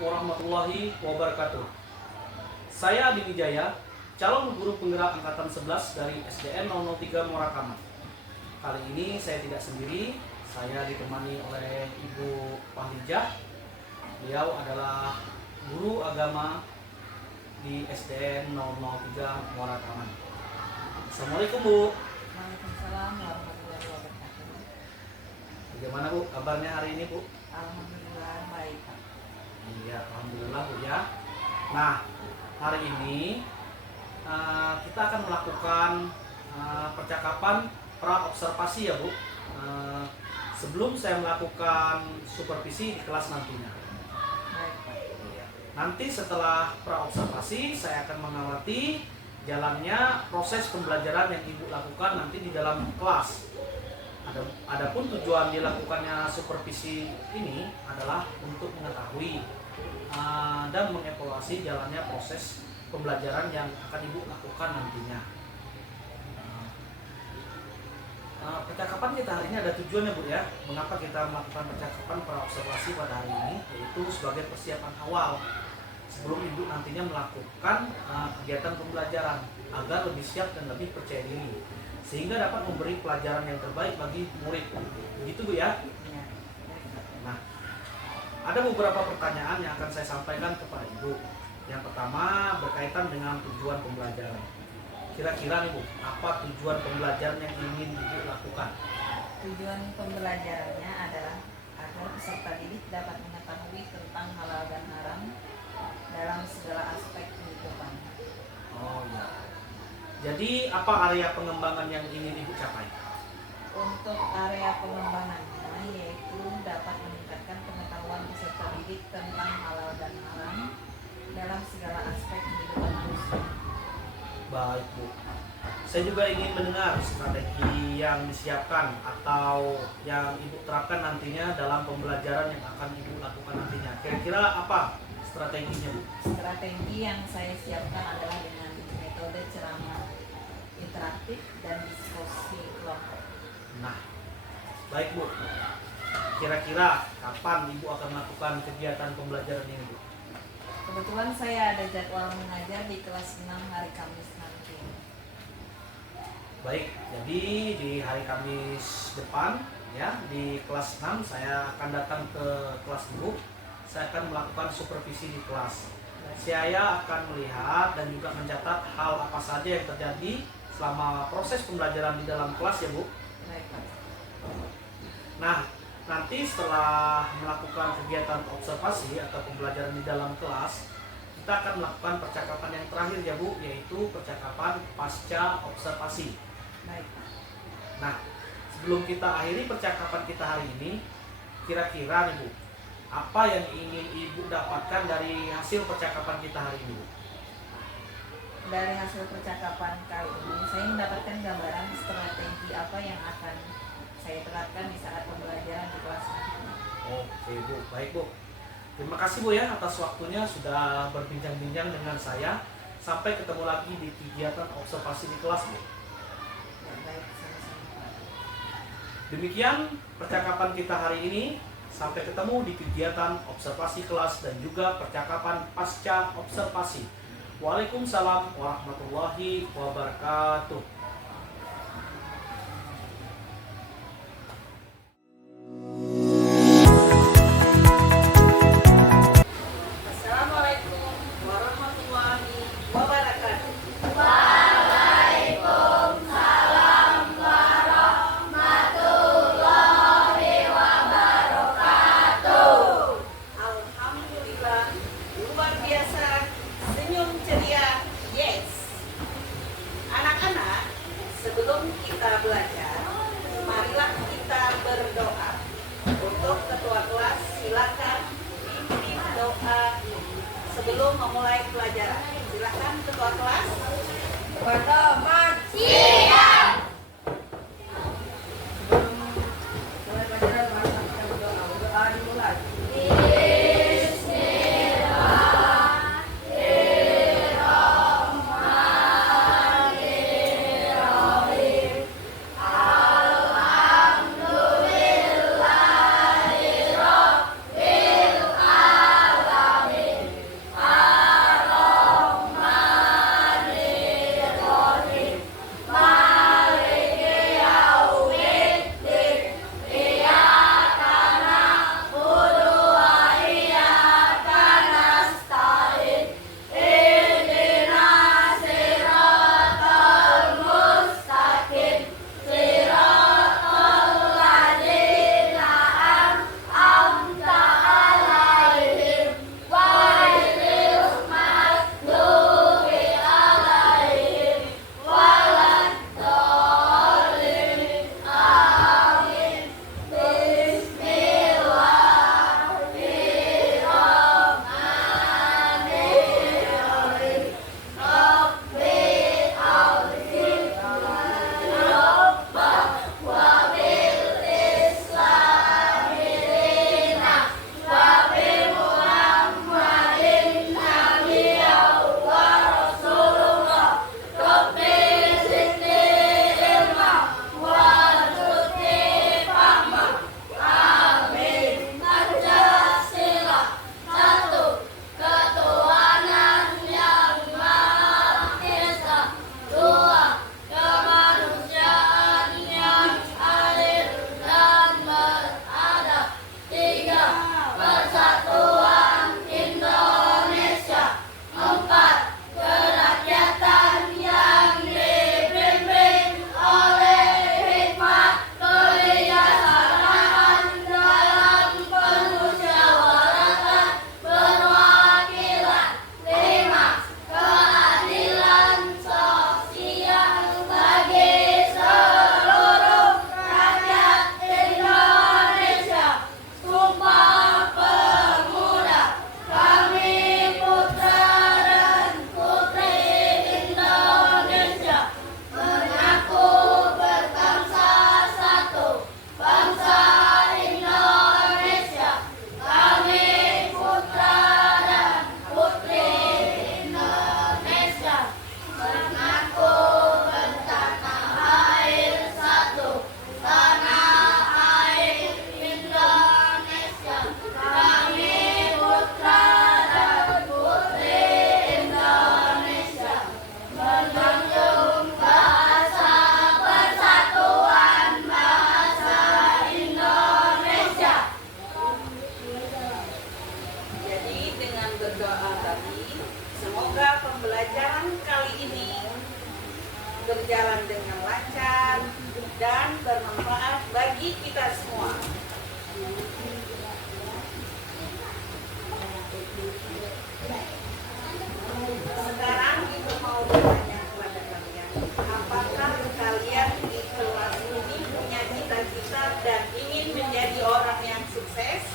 warahmatullahi wabarakatuh. Saya Adi Wijaya, calon guru penggerak angkatan 11 dari SDN 003 Muara Kaman. Kali ini saya tidak sendiri, saya ditemani oleh Ibu Fahlijah. Beliau adalah guru agama di SDN 003 Muara Kaman. Assalamualaikum Bu. Waalaikumsalam warahmatullahi wabarakatuh. Bagaimana Bu kabarnya hari ini Bu? Alhamdulillah baik Pak. Iya, alhamdulillah Bu ya. Nah, hari ini kita akan melakukan percakapan pra-observasi ya Bu. Sebelum saya melakukan supervisi di kelas nantinya. Baik Pak. Nanti setelah pra-observasi saya akan mengamati jalannya proses pembelajaran yang Ibu lakukan nanti di dalam kelas. Adapun tujuan dilakukannya supervisi ini adalah untuk mengetahui dan mengevaluasi jalannya proses pembelajaran yang akan Ibu lakukan nantinya. Percakapan kita hari ini ada tujuannya Bu ya. Mengapa kita melakukan percakapan pra-observasi pada hari ini? Yaitu sebagai persiapan awal sebelum Ibu nantinya melakukan kegiatan pembelajaran agar lebih siap dan lebih percaya diri, sehingga dapat memberi pelajaran yang terbaik bagi murid. Begitu Bu ya. Ya, baik Pak. Nah, ada beberapa pertanyaan yang akan saya sampaikan kepada Ibu. Yang pertama berkaitan dengan tujuan pembelajaran. Kira-kira nih Bu, apa tujuan pembelajaran yang ingin Ibu lakukan? Tujuan pembelajarannya adalah agar peserta didik dapat mengetahui tentang halal dan haram dalam segala aspek kehidupan. Oh ya. Jadi apa area pengembangan yang ingin Ibu capai? Untuk area pengembangannya yaitu dapat meningkatkan pengetahuan peserta didik tentang halal dan haram dalam segala aspek kehidupan manusia. Baik Bu. Saya juga ingin mendengar strategi yang disiapkan atau yang Ibu terapkan nantinya dalam pembelajaran yang akan Ibu lakukan nantinya. Kira-kira apa strateginya Bu? Strategi yang saya siapkan adalah dengan metode ceramah interaktif dan diskusi kelompok. Nah, baik Bu. Kira-kira kapan Ibu akan melakukan kegiatan pembelajaran ini Bu? Kebetulan saya ada jadwal mengajar di kelas 6 hari Kamis nanti. Baik, jadi di hari Kamis depan ya, di kelas 6 saya akan datang ke kelas Ibu. Saya akan melakukan supervisi di kelas. Saya akan melihat dan juga mencatat hal apa saja yang terjadi selama proses pembelajaran di dalam kelas ya Bu. Baik Pak. Nah, nanti setelah melakukan kegiatan observasi atau pembelajaran di dalam kelas, kita akan melakukan percakapan yang terakhir ya Bu, yaitu percakapan pasca observasi. Baik Pak. Nah, sebelum kita akhiri percakapan kita hari ini, kira-kira nih Bu, apa yang ingin Ibu dapatkan dari hasil percakapan kita hari ini Bu? Dari hasil percakapan kali ini, saya mendapatkan gambaran strategi apa yang akan saya terapkan di saat pembelajaran di kelas. Oke Bu, baik Bu. Terima kasih Bu ya atas waktunya sudah berbincang-bincang dengan saya. Sampai ketemu lagi di kegiatan observasi di kelas Bu. Ya, baik, sama-sama Pak. Demikian percakapan kita hari ini. Sampai ketemu di kegiatan observasi kelas dan juga percakapan pasca observasi. Waalaikumsalam warahmatullahi wabarakatuh. Assalamualaikum warahmatullahi wabarakatuh. Alhamdulillah, luar biasa, senyum ceria, yes. Anak-anak, sebelum kita belajar, marilah kita berdoa. Untuk ketua kelas, silakan pimpin doa sebelum memulai pelajaran. Silakan ketua kelas. Berdoa. Siap. Mulai pelajaran, mari kita berdoa. Berdoa dimulai. Alhamdulillah berdoa tadi, semoga pembelajaran kali ini berjalan dengan lancar dan bermanfaat bagi kita semua. Sekarang Ibu mau bertanya kepada kalian, apakah kalian di kelas ini punya cita-cita dan ingin menjadi orang yang sukses?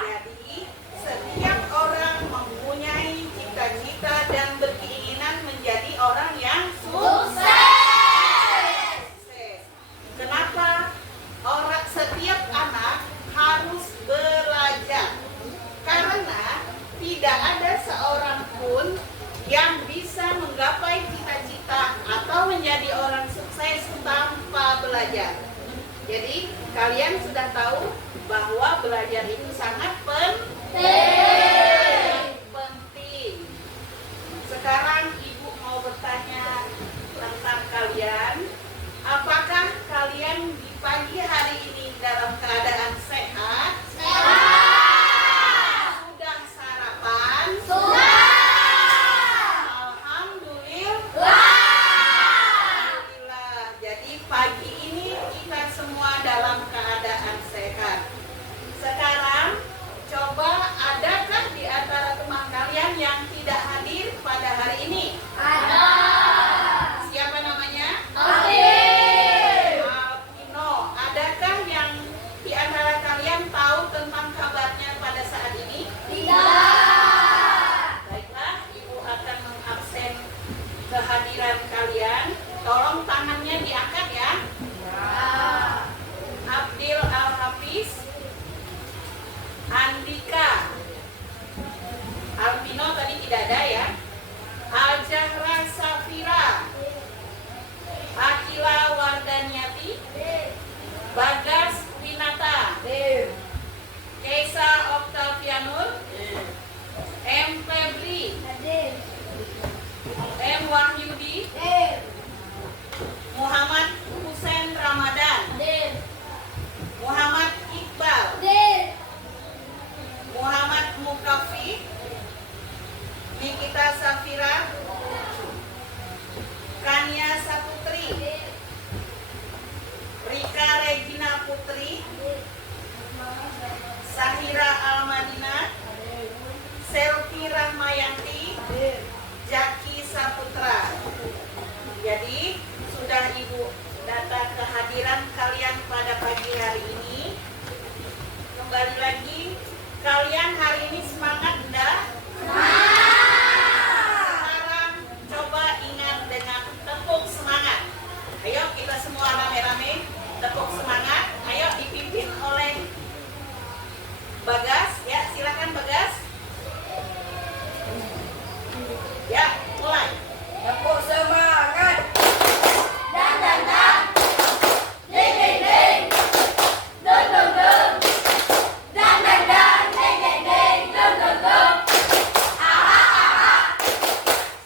Jadi, setiap orang mempunyai cita-cita dan berkeinginan menjadi orang yang sukses. Kenapa setiap anak harus belajar? Karena tidak ada seorang pun yang bisa menggapai cita-cita atau menjadi orang sukses tanpa belajar. Jadi kalian sudah tahu bahwa belajar itu sangat penting. Sekarang Ibu mau bertanya tentang kalian. Apakah kalian di pagi hari ini dalam keadaan sehat? Sudah sarapan? Alhamdulillah. Jadi pagi ini kita semua dalam keadaan sehat. Sekarang coba, adakah di antara teman kalian yang tidak hadir pada hari ini? Ada. Siapa namanya? Alvin. Alvino. Adakah yang di antara kalian tahu tentang kabarnya pada saat ini? Tidak. Baiklah, Ibu akan mengabsen kehadiran kalian. Tolong tangannya diangkat ya. Abdil Al-Hafiz, Andika, Alvino tadi tidak ada ya. Al-Jahra Safira, Akila Wardaniati, Bagas Winata, Keisa Octavianur, M. Febri, M. Wahyudi, Muhammad Husain Ramadan, Muhammad Iqbal, Muhammad Mukafi, Nikita Safira, Kania Saputri, Rika Regina Putri, Sahira Almadina, Selvi Rahmayanti, Jaki Saputra. Jadi sudah Ibu data kehadiran kalian pada pagi hari ini. Kembali lagi, kalian hari ini semangat enggak? Sekarang coba ingat dengan tepuk semangat. Ayo kita semua rame-rame tepuk semangat. Ayo dipimpin oleh Bagas. Ya, silakan Bagas. Ya, mulai. Tepuk semangat. Dan dan dan. Ding ding ding. Dum dum dum. Dan dan dan. Ding ding ding. Dum dum dum. Aha aha.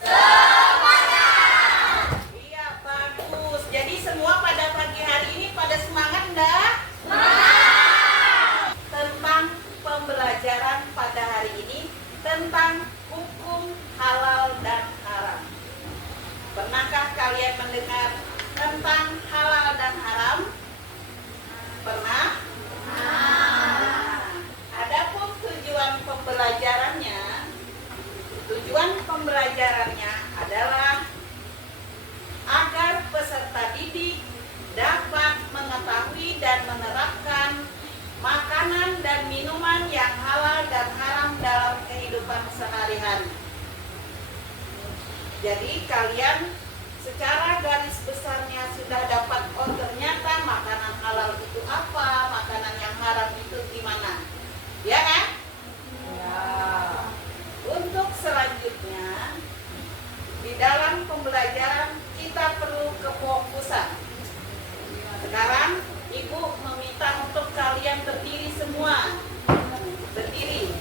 Semangat. Iya, bagus. Jadi semua pada pagi hari ini pada semangat enggak? Semangat. Tentang pembelajaran pada hari ini tentang hukum halal dan haram. Pernahkah kalian mendengar tentang halal dan haram? Pernah? Adapun tujuan pembelajarannya adalah agar peserta didik dapat mengetahui dan menerapkan makanan dan minuman yang halal dan haram dalam kehidupan sehari-hari. Jadi kalian secara garis besarnya sudah dapat, oh ternyata makanan halal itu apa, makanan yang haram itu gimana, ya kan? Ya. Untuk selanjutnya di dalam pembelajaran kita perlu kefokusan. Sekarang Ibu meminta untuk kalian berdiri semua. Berdiri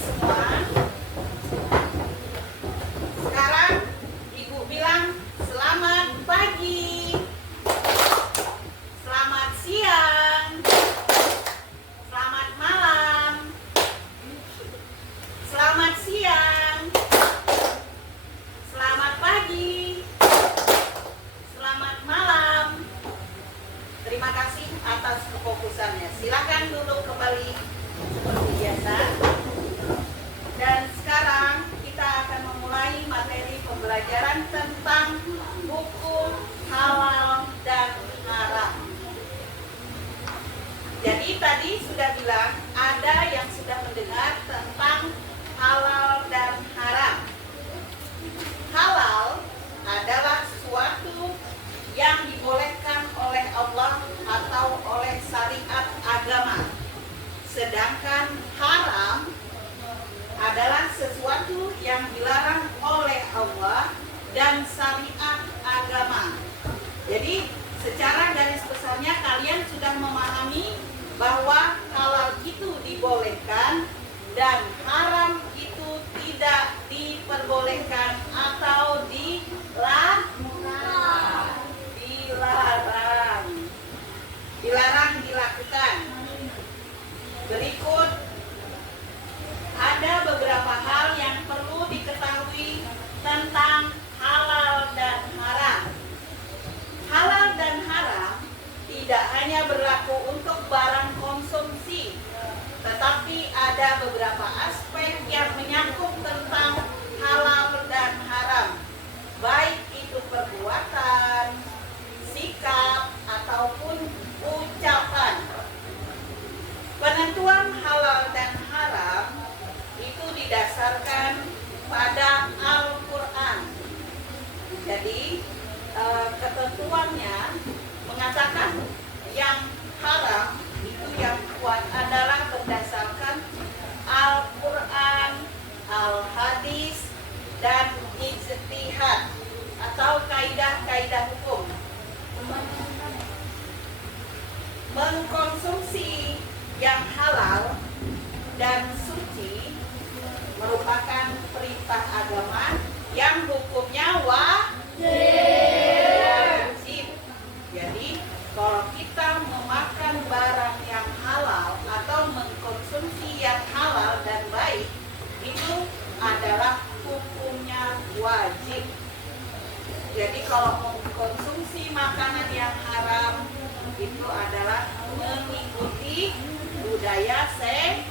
semua. Sekarang Ibu bilang selamat pagi, selamat siang, pembahasannya. Silakan duduk kembali seperti biasa. Dan sekarang kita akan memulai materi pembelajaran tentang hukum halal dan haram. Jadi tadi sudah bilang ada yang sudah mendengar tentang halal dan haram. Halal adalah suatu yang dibolehkan oleh Allah atau oleh syariat agama. Sedangkan haram adalah sesuatu yang dilarang oleh Allah dan syariat agama. Jadi secara garis besarnya kalian sudah memahami bahwa halal itu dibolehkan dan haram itu tidak diperbolehkan atau dilarang dilakukan. Berikut ada beberapa hal yang perlu diketahui tentang halal dan haram. Halal dan haram tidak hanya berlaku untuk barang konsumsi, tetapi ada beberapa aspek yang menyangkut tentang halal dan haram, baik itu perbuatan, sikap, ataupun ucapan. Penentuan halal dan haram itu didasarkan pada Al-Quran. Jadi ketentuannya mengatakan yang haram itu yang kuat adalah berdasarkan Al-Quran, Al-Hadis, dan ijtihad atau kaidah-kaidah hukum. Mengkonsumsi yang halal dan suci merupakan perintah agama yang hukumnya wajib. Jadi kalau kita memakan barang yang halal atau mengkonsumsi yang halal dan baik, itu adalah hukumnya wajib. Jadi kalau mengkonsumsi makanan yang haram itu adalah mengikuti budaya sehat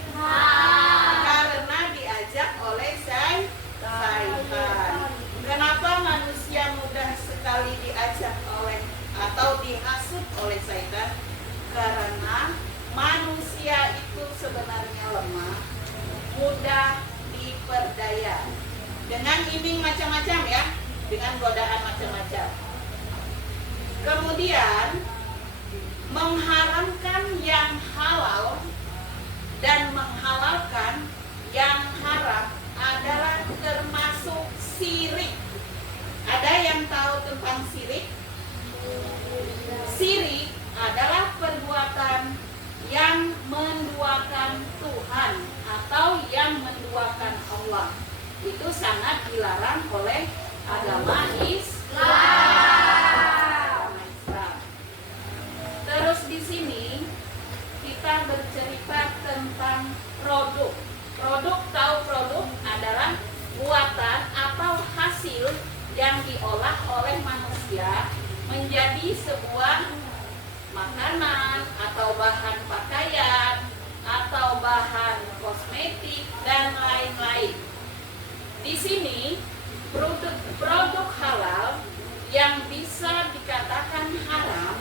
karena diajak oleh syaitan. Kenapa manusia mudah sekali diajak oleh atau dihasut oleh syaitan? Karena manusia itu sebenarnya lemah, mudah diperdaya dengan iming macam-macam ya, dengan godaan macam-macam. Kemudian mengharamkan yang halal dan menghalalkan yang haram adalah termasuk syirik. Ada yang tahu tentang syirik? Syirik adalah perbuatan yang menduakan Tuhan atau yang menduakan Allah. Itu sangat dilarang oleh agama Islam. Terus di sini kita bercerita tentang produk. Produk, tahu produk adalah buatan atau hasil yang diolah oleh manusia menjadi sebuah makanan atau bahan pakaian atau bahan kosmetik dan lain-lain. Di sini produk halal yang bisa dikatakan haram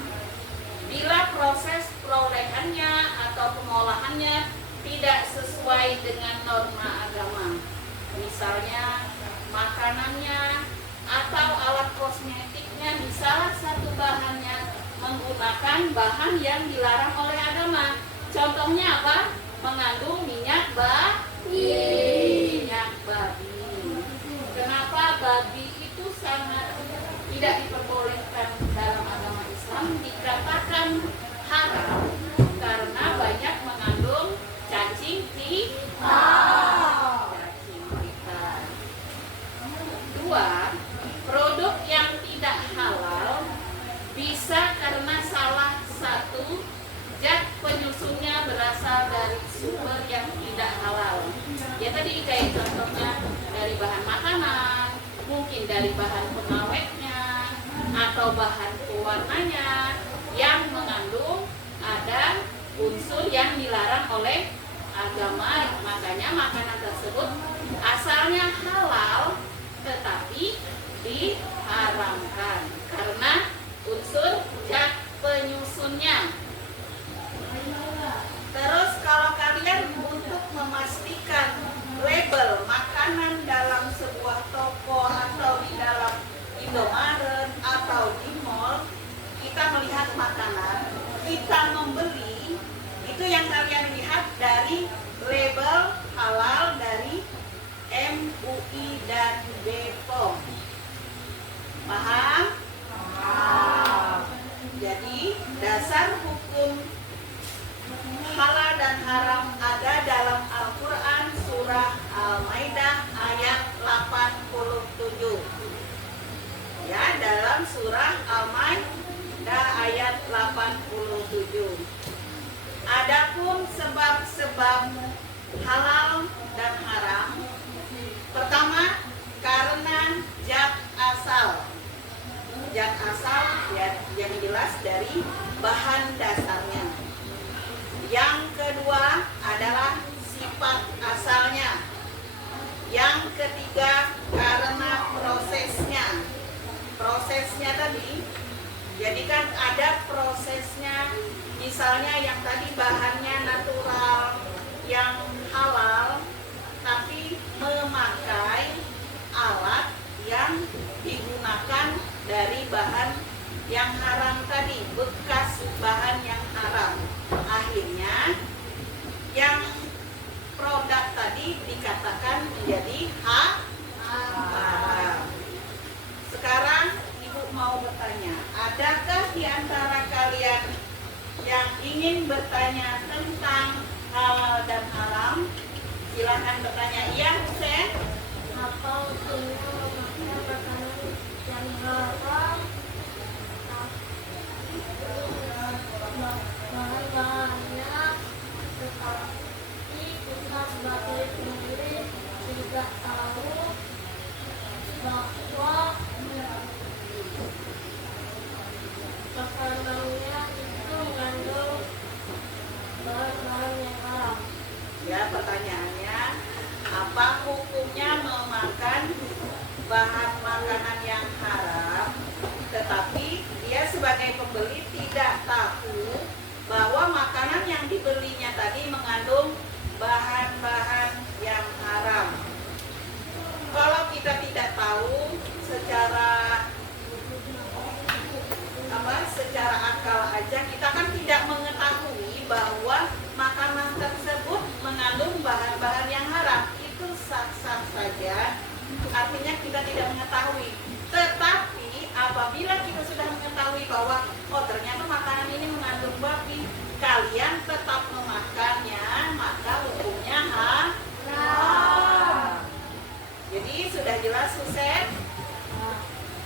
bila proses perolehannya atau pengolahannya tidak sesuai dengan norma agama. Misalnya makanannya atau alat kosmetiknya di salah satu bahannya menggunakan bahan yang dilarang oleh agama. Contohnya apa? Mengandung minyak babi. Kenapa babi itu sangat tidak diperbolehkan dalam agama Islam, dikatakan haram karena banyak mengandung cacing hitam. Dua, produk yang tidak halal bisa karena salah satu zat penyusunnya berasal dari sumber yang tidak halal. Ya tadi kayak contohnya dari bahan makanan, mungkin dari bahan pengawetnya atau bahan pewarnanya yang mengandung ada unsur yang dilarang oleh agama. Makanya makanan tersebut asalnya halal tetapi diharamkan karena unsur zat penyusunnya. Terus kalau kalian untuk memastikan label makanan dalam sebuah toko atau di dalam Indomaret atau di mall, kita melihat makanan, kita membeli, itu yang kalian lihat dari label halal dari MUI dan BPOM. Paham? Jadi dasar hukum halal dan haram ada dalam Al-Quran surah Al-Maidah ayat 87. Ya, dalam surah Al-Maidah ayat 87. Adapun sebab-sebab halal dan haram, pertama karena zat asal. Zat asal ya, yang jelas dari bahan dasarnya. Yang kedua adalah sifat asalnya. Yang ketiga karena prosesnya. Prosesnya tadi, jadi kan ada prosesnya. Misalnya yang tadi bahannya natural, yang halal, tapi memakai alat yang digunakan dari bahan yang haram tadi, bekas bahan yang haram. Akhirnya yang produk tadi dikatakan menjadi haram. Sekarang Ibu mau bertanya, adakah di antara kalian yang ingin bertanya tentang halal dan haram? Silahkan bertanya. Iya, Husen? Apa hukumnya memakan makanan yang haram? Bahan-bahannya, tetapi kita sebagai pemilik tidak tahu bahwa makanannya itu mengandung bahan-bahan yang haram. Ya, pertanyaannya, apa hukumnya memakan bahan makanan yang haram, tetapi dia sebagai pembeli tidak tahu bahwa makanan yang dibelinya tadi mengandung bahan-bahan yang haram. Kalau kita tidak tahu secara akal aja, kita kan tidak mengetahui bahwa makanan tersebut mengandung bahan-bahan yang haram. Itu sah-sah saja, artinya kita tidak mengetahui. Tetapi apabila kita sudah mengetahui bahwa oh ternyata makanan ini mengandung babi, kalian tetap memakannya, maka hukumnya haram. Jadi sudah jelas, Husen?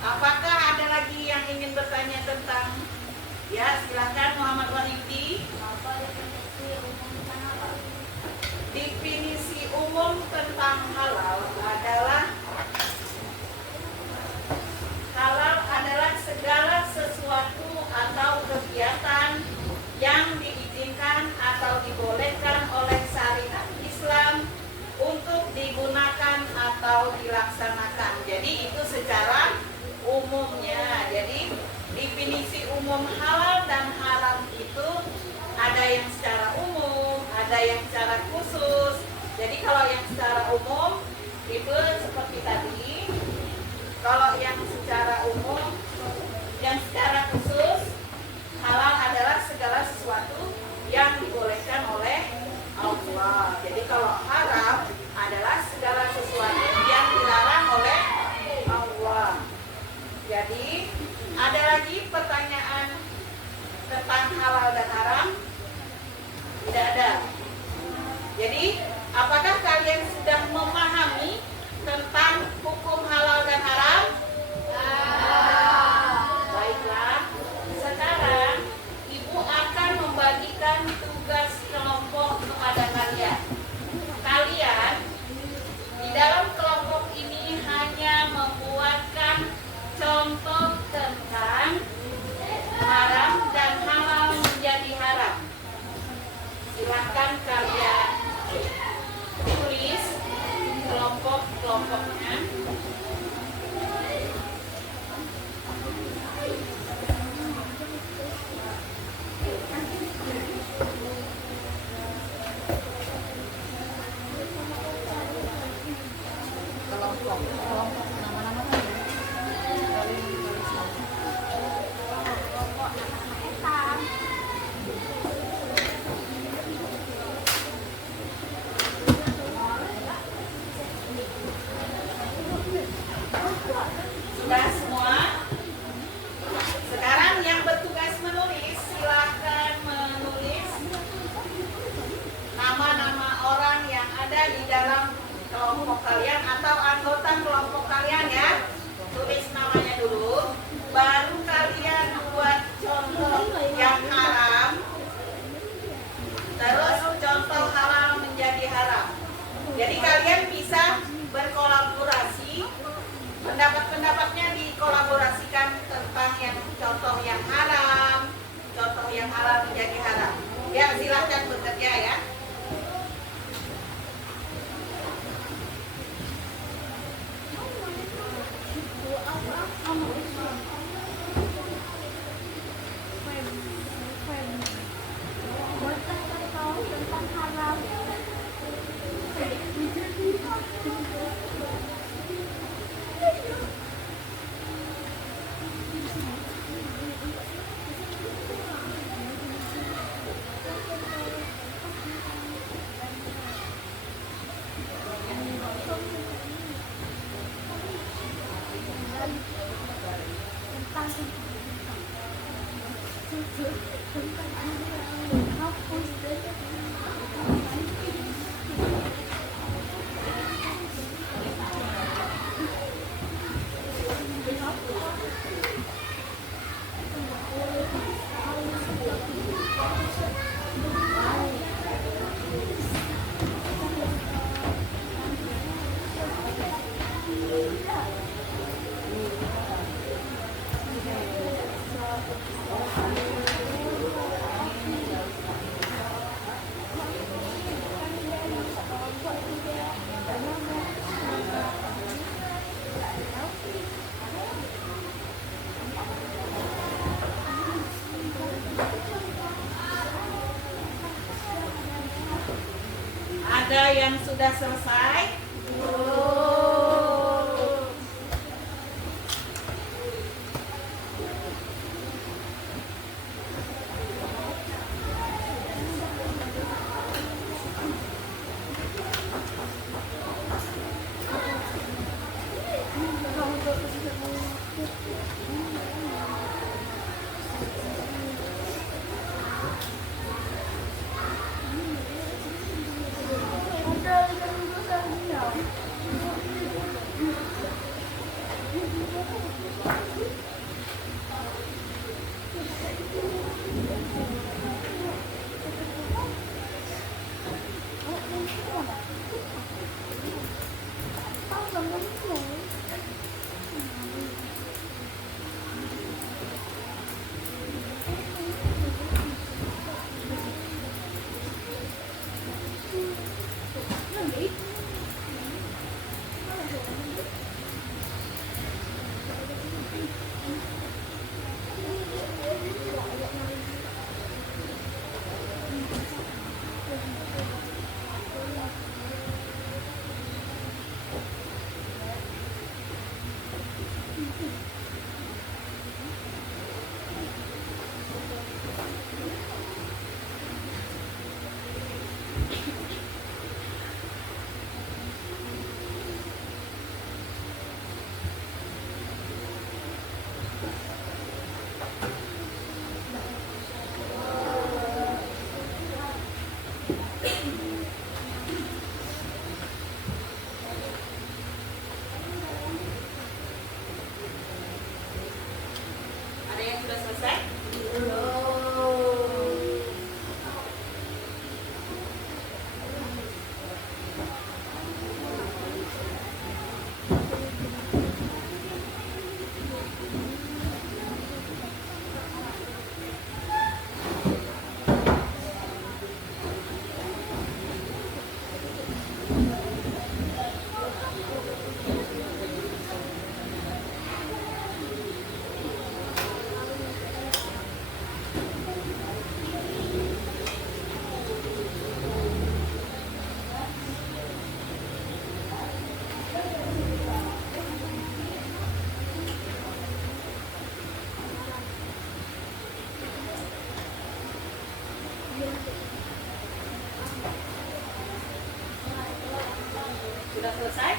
Apakah ada lagi yang ingin bertanya tentang? Ya, silakan Muhammad Wahyudi. Apa definisi umum tentang halal? Definisi umum tentang halal adalah segala sesuatu atau kegiatan yang diizinkan atau dibolehkan oleh syariat Islam untuk digunakan atau dilaksanakan. Jadi itu secara umumnya. Jadi definisi umum halal dan haram itu ada yang secara umum, ada yang secara khusus. Jadi kalau yang secara umum itu seperti tadi. Kalau yang secara umum, yang secara khusus, halal adalah segala sesuatu yang dibolehkan oleh Allah. Jadi kalau haram adalah segala sesuatu yang dilarang oleh Allah. Jadi ada lagi pertanyaan tentang halal dan haram? Tidak ada. Jadi apakah kalian sudah memahami tentang hukum halal dan haram? Baiklah, sekarang Ibu akan membagikan tugas kelompok kepada kalian. Kalian di dalam kelompok ini hanya membuatkan contoh tentang haram dan halal menjadi haram. Silahkan kalian tulis kelompok-kelompoknya. Sudah semua? Sekarang yang bertugas menulis, silahkan menulis nama-nama orang yang ada di dalam kelompok kalian atau anggota kelompok kalian ya. Tulis namanya dulu, baru kalian buat contoh yang haram. Terus contoh halal menjadi haram. Jadi kalian bisa berkolaborasi, pendapat-pendapatnya dikolaborasikan tentang yang contoh yang haram, contoh yang halal menjadi haram. Ya, silahkan bekerja ya. Ada yang sudah selesai? Sudah selesai?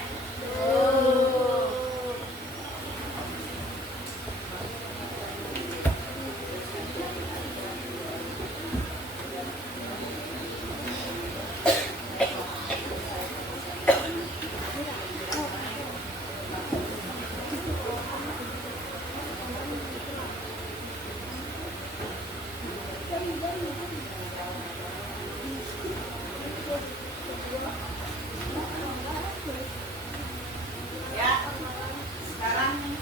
Ya, sekarang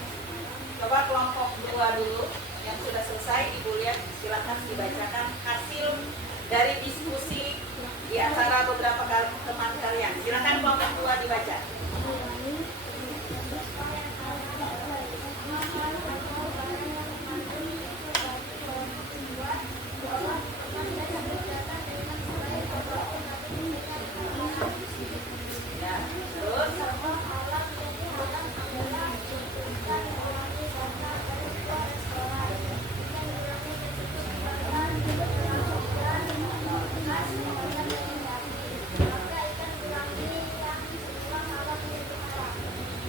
coba kelompok 2 dulu yang sudah selesai, Ibu lihat, silakan dibacakan hasil dari diskusi di antara beberapa teman kalian. Silakan kelompok 2 dibaca. Ya, terus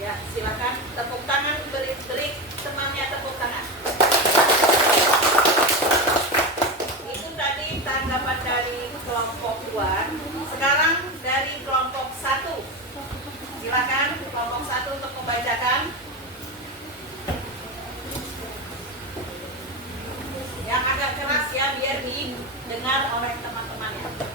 ya, silakan tepuk tangan, beri temannya tepuk tangan. Itu tadi tanggapan dari kelompok 2. Sekarang dari kelompok 1. Silakan kelompok 1 untuk membacakan. Yang agak keras ya, biar didengar oleh teman-temannya.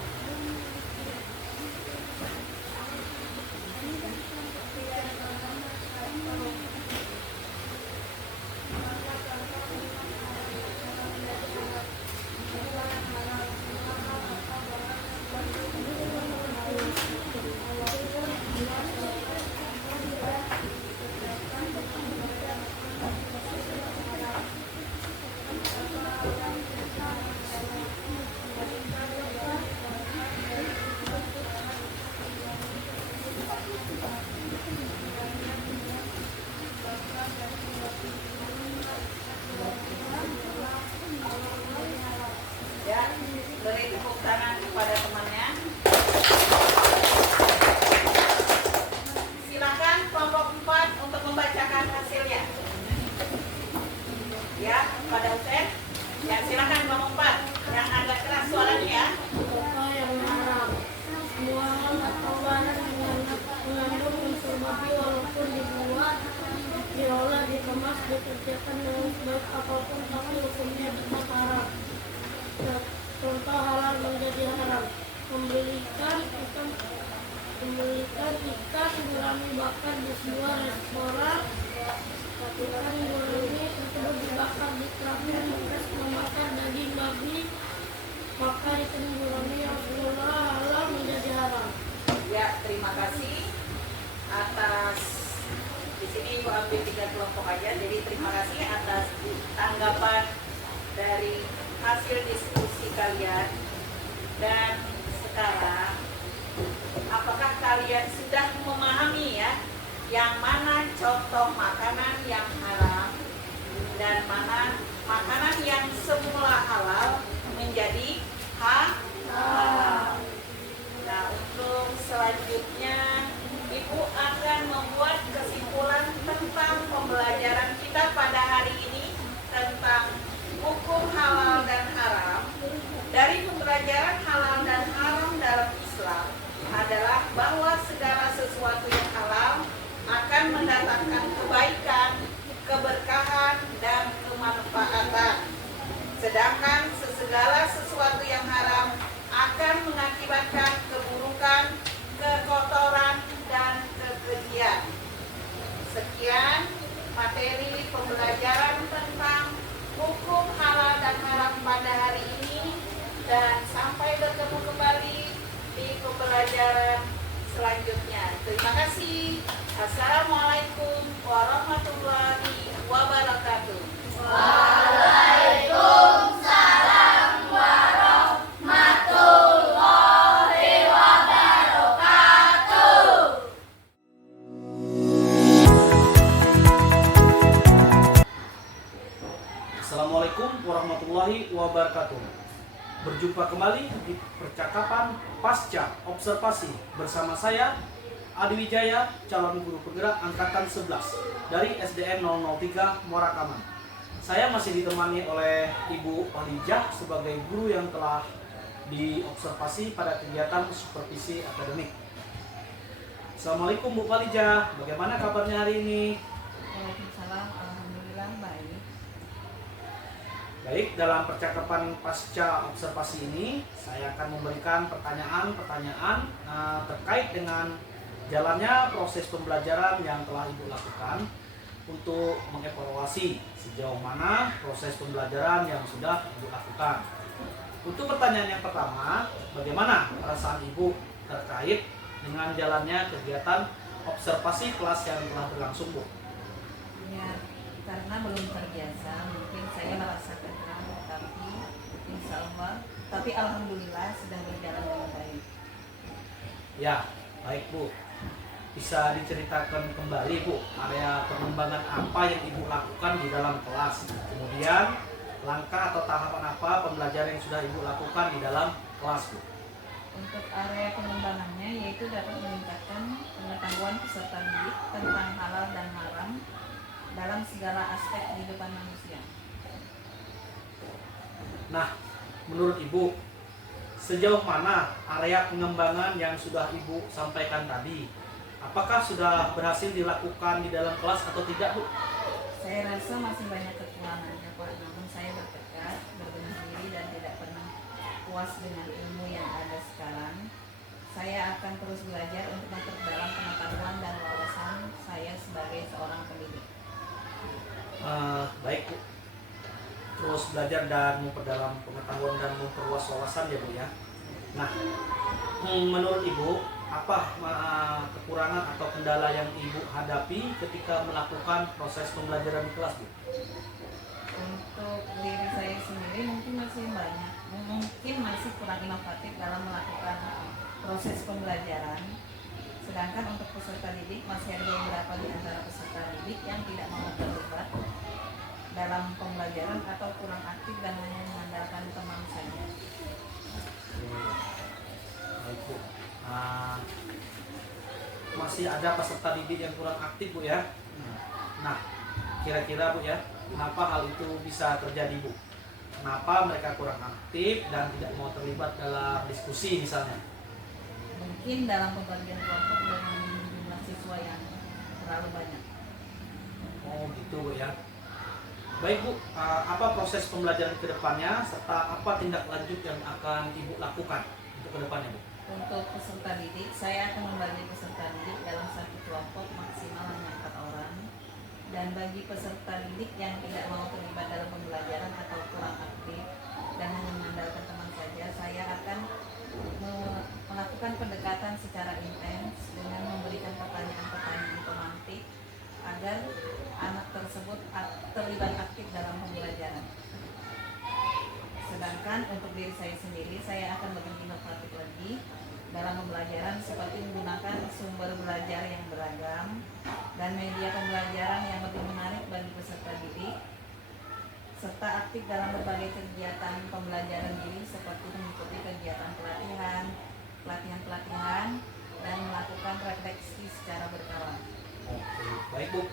Ya, beri tepuk tangan kepada temannya. Silakan kelompok 4 untuk membacakan hasilnya. Ya, pada Usen. Ya, silakan kelompok 4 yang agak keras suaranya ya. Apa yang haram? Semua hal atau barang yang mengandung unsur babi walaupun dibuat, diolah, dikemas, dikerjakan dengan sebaik apapun tapi hukumnya tetap haram. Contoh halal menjadi haram. Membelikan ikan gurami bakar di sebuah restoran. Ikan gurami tersebut dibakar di terakhir bekas memakan daging babi, maka ikan gurami yang semula halal menjadi haram. Ya, terima kasih atas, di sini Ibu ambil 3 kelompok aja. Jadi terima kasih atas tanggapan dari hasil diskusi kalian. Dan sekarang, apakah kalian sudah memahami ya, yang mana contoh makanan yang haram dan mana makanan yang semula halal menjadi halal? Nah, untuk selanjutnya Ibu akan membuat kesimpulan tentang pembelajaran kita pada hari ini tentang hukum halal dan haram. Dari pembelajaran halal dan haram dalam Islam adalah bahwa segala sesuatu yang halal akan mendatangkan kebaikan, keberkahan, dan kemanfaatan. Sedangkan segala sesuatu yang haram akan mengakibatkan keburukan, kekotoran, dan kekejian. Sekian materi pembelajaran tentang hukum halal dan haram pada hari ini, dan sampai bertemu kembali di pembelajaran selanjutnya. Terima kasih. Assalamualaikum warahmatullahi wabarakatuh. Waalaikumsalam warahmatullahi wabarakatuh. Assalamualaikum warahmatullahi wabarakatuh. Berjumpa kembali di percakapan pasca observasi bersama saya Adi Wijaya, calon guru penggerak angkatan 11 dari SDN 003 Muara Kaman. Saya masih ditemani oleh Ibu Olijah sebagai guru yang telah diobservasi pada kegiatan supervisi akademik. Assalamualaikum Bu Olijah, bagaimana kabarnya hari ini? Waalaikumsalam, alhamdulillah baik. Baik, dalam percakapan pasca observasi ini, saya akan memberikan pertanyaan-pertanyaan terkait dengan jalannya proses pembelajaran yang telah Ibu lakukan untuk mengevaluasi sejauh mana proses pembelajaran yang sudah Ibu lakukan. Untuk pertanyaan yang pertama, bagaimana perasaan Ibu terkait dengan jalannya kegiatan observasi kelas yang telah berlangsung, Bu? Ya, karena belum terbiasa, mungkin saya merasa tenang, tapi insya Allah, tapi alhamdulillah sudah berjalan dengan baik. Ya, baik Bu. Bisa diceritakan kembali Bu, area pengembangan apa yang Ibu lakukan di dalam kelas? Kemudian langkah atau tahapan apa pembelajaran yang sudah Ibu lakukan di dalam kelas, Bu? Untuk area pengembangannya yaitu dapat meningkatkan pengetahuan peserta didik tentang halal dan haram dalam segala aspek kehidupan manusia. Nah, menurut Ibu, sejauh mana area pengembangan yang sudah Ibu sampaikan tadi? Apakah sudah berhasil dilakukan di dalam kelas atau tidak, Bu? Saya rasa masih banyak kekurangannya Pak, namun saya bertekad, berbenah diri dan tidak pernah puas dengan ilmu yang ada sekarang. Saya akan terus belajar untuk memperdalam pengetahuan dan wawasan saya sebagai seorang pendidik. Baik Bu, terus belajar dan memperdalam pengetahuan dan memperluas wawasan ya Bu ya. Nah, menurut Ibu, apa kekurangan atau kendala yang Ibu hadapi ketika melakukan proses pembelajaran di kelas, Bu? Untuk diri saya sendiri mungkin masih kurang inovatif dalam melakukan proses pembelajaran. Sedangkan untuk peserta didik masih ada beberapa di antara peserta didik yang tidak mau terlibat dalam pembelajaran atau kurang aktif dan hanya mengandalkan teman saja. Baik Bu. Masih ada peserta didik yang kurang aktif Bu ya. Nah, kira-kira Bu ya, kenapa hal itu bisa terjadi Bu? Kenapa mereka kurang aktif dan tidak mau terlibat dalam diskusi misalnya? Mungkin dalam pembagian kelompok dengan jumlah siswa yang terlalu banyak. Oh gitu Bu ya. Baik Bu, apa proses pembelajaran ke depannya serta apa tindak lanjut yang akan Ibu lakukan untuk ke depannya Bu? Untuk peserta didik, saya akan membagi peserta didik dalam satu kelompok maksimal hanya 4 orang. Dan bagi peserta didik yang tidak mau terlibat dalam pembelajaran atau kurang aktif dan hanya mengandalkan teman saja, saya akan melakukan pendekatan secara intens dengan memberikan pertanyaan-pertanyaan pemantik agar anak tersebut terlibat aktif dalam pembelajaran. Sedangkan untuk diri saya sendiri, saya akan lebih inovatif lagi dalam pembelajaran seperti menggunakan sumber belajar yang beragam dan media pembelajaran yang lebih menarik bagi peserta didik, serta aktif dalam berbagai kegiatan pembelajaran diri seperti mengikuti kegiatan pelatihan, dan melakukan refleksi secara berkala. Oke, baik Bu.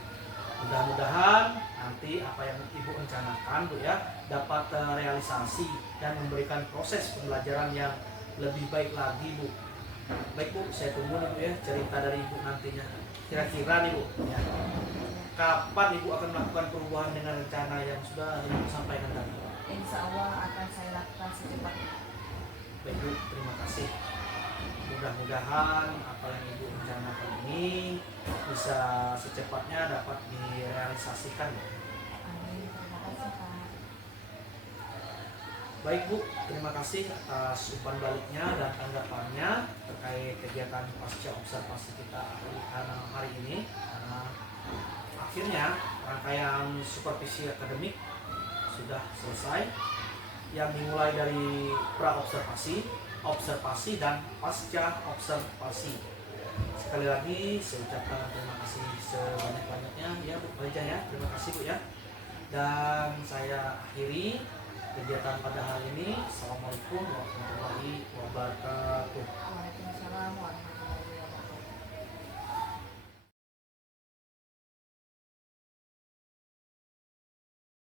Mudah-mudahan nanti apa yang Ibu rencanakan Bu ya dapat terrealisasi dan memberikan proses pembelajaran yang lebih baik lagi Bu. Baik Bu, saya tunggu nih Bu ya cerita dari Ibu nantinya. Kira-kira nih Bu ya, kapan Ibu akan melakukan perubahan dengan rencana yang sudah Ibu sampaikan tadi? Insya Allah akan saya lakukan secepatnya. Baik Bu, terima kasih. Mudah-mudahan apa yang Ibu rencanakan ini bisa secepatnya dapat direalisasikan. Amin. Terima kasih Pak. Baik Bu, terima kasih atas umpan baliknya dan tanggapannya terkait kegiatan pasca observasi kita hari ini. Akhirnya rangkaian supervisi akademik sudah selesai yang dimulai dari pra-observasi, observasi, dan pasca observasi. Sekali lagi saya ucapkan terima kasih sebanyak-banyaknya ya Bu Olijah ya. Terima kasih Bu ya. Dan saya akhiri kegiatan pada hari ini. Assalamualaikum warahmatullahi wabarakatuh. Waalaikumsalam warahmatullahi wabarakatuh.